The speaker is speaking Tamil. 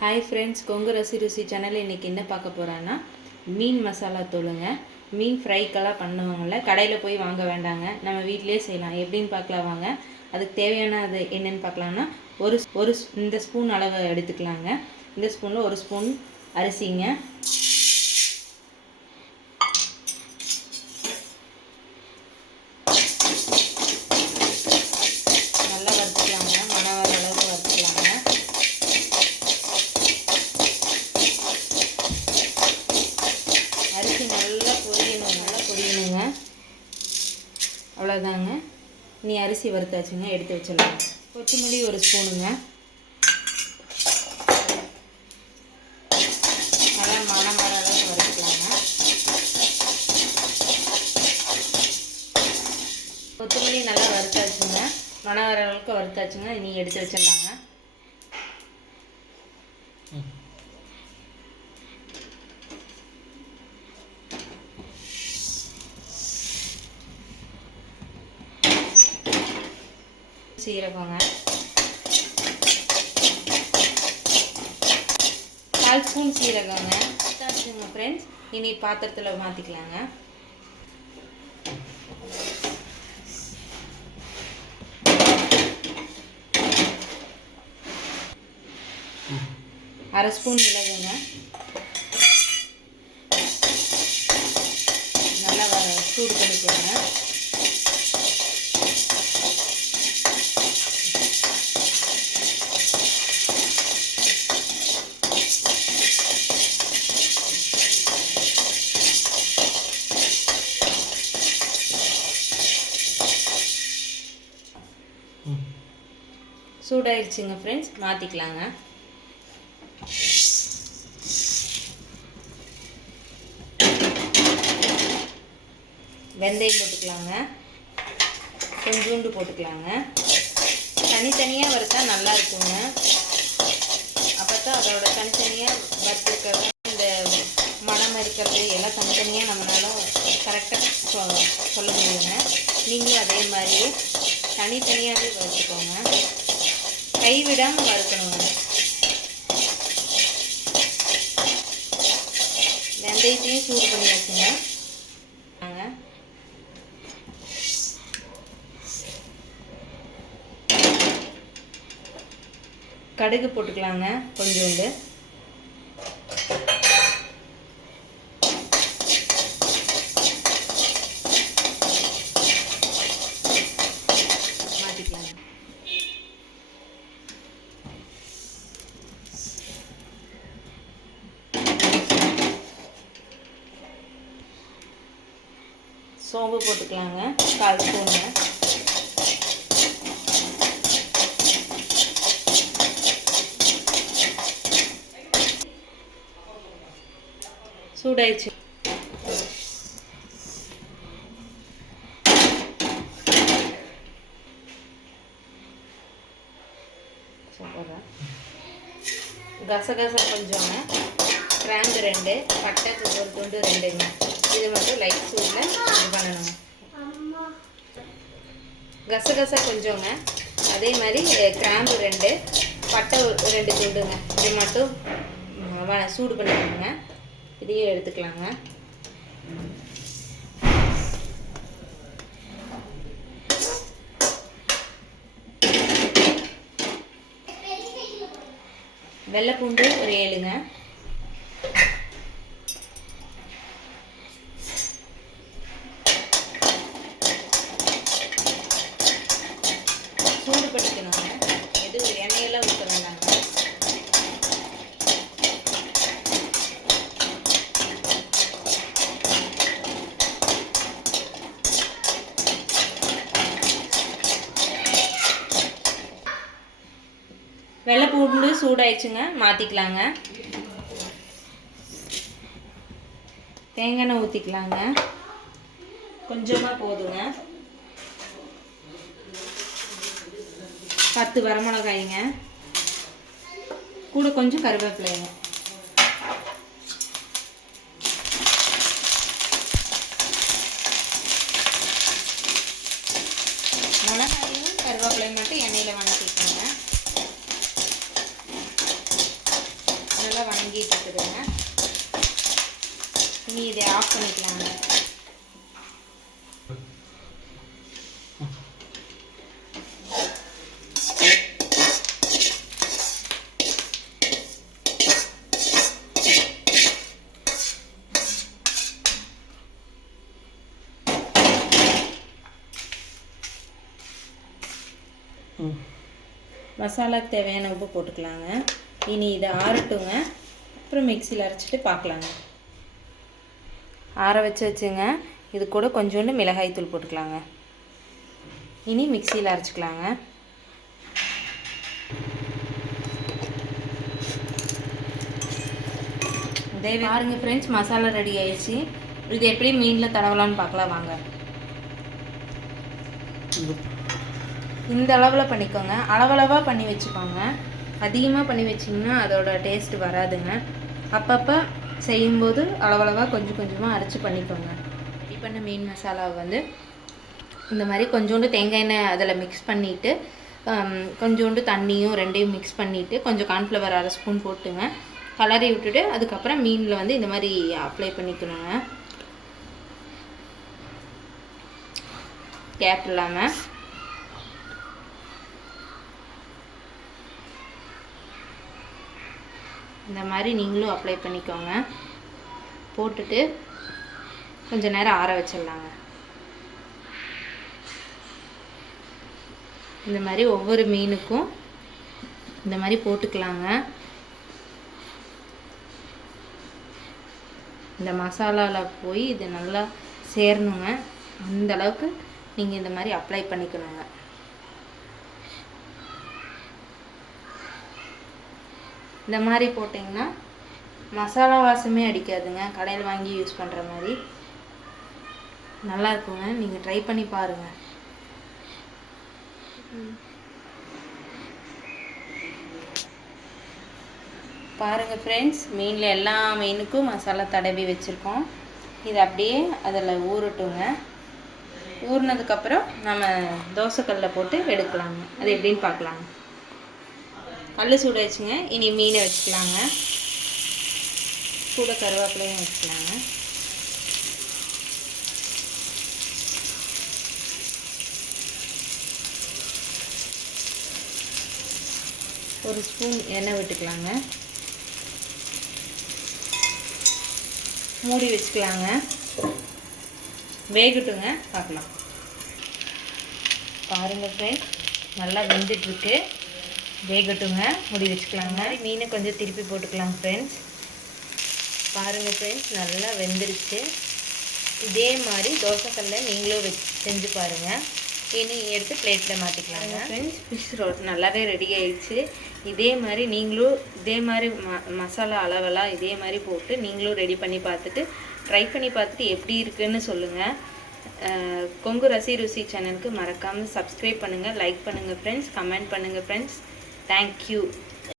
ஹாய் ஃப்ரெண்ட்ஸ், கொங்கு ரசி ருசி சேனல் இன்றைக்கி என்ன பார்க்க போகிறேன்னா மீன் மசாலா தூளுங்க. மீன் ஃப்ரைக்கெல்லாம் பண்ணுவாங்கள்ல, கடையில் போய் வாங்க வேண்டாங்க, நம்ம வீட்டிலே செய்யலாம். எப்படின்னு பார்க்கலாம் வாங்க. அதுக்கு தேவையான அது என்னென்னு பார்க்கலான்னா ஒரு இந்த ஸ்பூன் அளவு எடுத்துக்கலாங்க. இந்த ஸ்பூனில் ஒரு ஸ்பூன் அரிசிங்க, நல்லா வறுத்துக்கலாங்க. மணம் வர அளவுக்கு வறுத்துக்கலாங்க. அரிசி நல்லா பொரியணுங்க. அவ்வளோதாங்க. நீ அரிசி வறுத்தாச்சுங்க, எடுத்து வச்சிடலாம். கொத்தமல்லி ஒரு ஸ்பூனுங்க. நல்லா மணம் வர அளவுக்கு வறுத்துக்கலாங்க. கொத்தமல்லி நல்லா வறுத்தாச்சுங்க, மணம் வர அளவுக்கு வறுத்தாச்சுங்க. நீ எடுத்து வச்சிடலாங்க. சீரகங்க, 1/4 ஸ்பூன் சீரகங்க. தாச்சுங்க ஃப்ரெண்ட்ஸ். இனி பாத்திரத்தில் மாற்றிக்கலாங்க. அரை ஸ்பூன் மிளகுங்க. நல்லா சூடு பண்ணிக்கோங்க. சூடாயிடுச்சுங்க ஃப்ரெண்ட்ஸ், மாற்றிக்கலாங்க. வெந்தயம் போட்டுக்கலாங்க, கொஞ்சோண்டு போட்டுக்கலாங்க. தனித்தனியாக வறுத்தா நல்லா இருக்குங்க. அப்போ தான் அதோட தனித்தனியாக வறுத்துருக்கிறது, இந்த மணம் இருக்கிறது எல்லாம் தனித்தனியாக நம்மளால கரெக்டாக சொல்ல முடியுங்க. நீங்களும் அதே மாதிரியே தனித்தனியாகவே வறுத்துக்கோங்க, கைவிடாமல் வறுக்கணுங்க. வெந்தயத்தையும் சூடு பண்ணி வச்சுங்க. கடுகு போட்டுக்கலாங்க, கொஞ்சோண்டு. மாற்றிக்கலாங்க. சோம்பு போட்டுக்கலாங்க, 1/4 ஸ்பூனுங்க. சூடாயிடுச்சு. கசகசா கொஞ்சங்க, கிராம்பு 2, பட்டை ஒரு துண்டு 2ங்க. இது மட்டும் லைட் சூடில் இது பண்ணணுங்க. கசகசா கொஞ்சங்க, அதே மாதிரி கிராம்பு 2, பட்டை 2 துண்டுங்க. இது மட்டும் சூடு பண்ணிக்கோங்க. இதையும் எடுத்துக்கலாங்க. வெள்ளைப்பூண்டு ஒரு 7ங்க. சூடு பண்ணிக்கணுங்க, எதுவும் எண்ணெயெல்லாம் ஊற்ற வேண்டாங்க. வெள்ளைப்பூண்டு சூடாயிடுச்சுங்க, மாற்றிக்கலாங்க. தேங்காய் எண்ணெய் ஊற்றிக்கலாங்க, கொஞ்சமாக போதுங்க. 10 வரமிளகாய்ங்க, கூட கொஞ்சம் கருவேப்பிலைங்க. மிளகாயும் கருவேப்பிலையும் மட்டும் எண்ணெயில் வணக்கிக்கோங்க. பொங்கிட்டு இருக்குதுங்க. இனி இதை ஆஃப் பண்ணிக்கலாங்க. மசாலாக்கு தேவையான உப்பு போட்டுக்கலாங்க. இனி இதை ஆறட்டுங்க. அப்புறம் மிக்சியில் அரைச்சிட்டு பார்க்கலாங்க. ஆற வச்சுங்க. இது கூட கொஞ்சோண்டு மிளகாய்த்தூள் போட்டுக்கலாங்க. இனி மிக்சியில் அரைச்சிக்கலாங்க. இதே பாருங்கள் ஃப்ரெண்ட்ஸ், மசாலா ரெடி ஆயிடுச்சு. இது எப்படி மீனில் தடவலான்னு பார்க்கலாம் வாங்க. இந்த அளவில் பண்ணிக்கோங்க. அளவளவாக பண்ணி வச்சுக்கோங்க. அதிகமாக பண்ணி வச்சிங்கன்னா அதோட டேஸ்ட்டு வராதுங்க. அப்பப்போ செய்யும்போது அளவளவாக கொஞ்சம் கொஞ்சமாக அரைச்சி பண்ணிக்கோங்க. ரெடி பண்ண மீன் மசாலாவை வந்து இந்த மாதிரி கொஞ்சோண்டு தேங்காய் எண்ணெய் அதில் மிக்ஸ் பண்ணிவிட்டு கொஞ்சோண்டு தண்ணியும் ரெண்டையும் மிக்ஸ் பண்ணிவிட்டு கொஞ்சம் கார்ன்ஃப்ளவர் 1/2 ஸ்பூன் போட்டுங்க. கலரி விட்டுட்டு அதுக்கப்புறம் மீனில் வந்து இந்த மாதிரி அப்ளை பண்ணிக்கணுங்க. கேப் இல்லாமல் இந்த மாதிரி நீங்களும் அப்ளை பண்ணிக்கோங்க. போட்டுட்டு கொஞ்சம் நேரம் ஆற வச்சிடலாங்க. இந்த மாதிரி ஒவ்வொரு மீனுக்கும் இந்த மாதிரி போட்டுக்கலாங்க. இந்த மசாலாவில் போய் இது நல்லா சேரணுங்க. அந்த அளவுக்கு நீங்கள் இந்த மாதிரி அப்ளை பண்ணிக்கணுங்க. இந்த மாதிரி போட்டிங்கன்னா மசாலா வாசமே அடிக்காதுங்க. கடையில் வாங்கி யூஸ் பண்ணுற மாதிரி நல்லா இருக்குங்க. நீங்கள் ட்ரை பண்ணி பாருங்கள். பாருங்கள் ஃப்ரெண்ட்ஸ், மீனில் எல்லா மீனுக்கும் மசாலா தடவி வச்சுருக்கோம். இது அப்படியே அதில் ஊறட்டுங்க. ஊறினதுக்கப்புறம் நம்ம தோசைக்கல்லில் போட்டு எடுக்கலாங்க. அது எப்படின்னு பார்க்கலாங்க. கல் சூட வச்சுங்க. இனி மீனை வச்சுக்கலாங்க. கூட கருவேப்பிலையும் வச்சுக்கலாங்க. ஒரு ஸ்பூன் எண்ணெய் விட்டுக்கலாங்க. மூடி வச்சுக்கலாங்க. வேகட்டுங்க, பார்க்கலாம். பாருங்கள் ஃப்ரெண்ட்ஸ், நல்லா வெந்துட்டுருக்கு. வேகட்டுங்க, மூடி வச்சுக்கலாங்க. மீனை கொஞ்சம் திருப்பி போட்டுக்கலாம் ஃப்ரெண்ட்ஸ். பாருங்கள் ஃப்ரெண்ட்ஸ், நல்லா வெந்துருச்சு. இதே மாதிரி தோசைக்கல்ல நீங்களும் செஞ்சு பாருங்கள். இனி எடுத்து பிளேட்டில் மாற்றிக்கலாங்க. ஃப்ரெண்ட்ஸ், ஃபிஷ் ரோல் நல்லாவே ரெடி ஆயிடுச்சு. இதே மாதிரி நீங்களும் இதே மாதிரி மசாலா அளவெல்லாம் இதே மாதிரி போட்டு நீங்களும் ரெடி பண்ணி பார்த்துட்டு ட்ரை பண்ணி பார்த்துட்டு எப்படி இருக்குன்னு சொல்லுங்கள். கொங்கு ரசி ருசி சேனலுக்கு மறக்காமல் சப்ஸ்கிரைப் பண்ணுங்கள், லைக் பண்ணுங்கள் ஃப்ரெண்ட்ஸ், கமெண்ட் பண்ணுங்கள் ஃப்ரெண்ட்ஸ். தேங்க்யூ.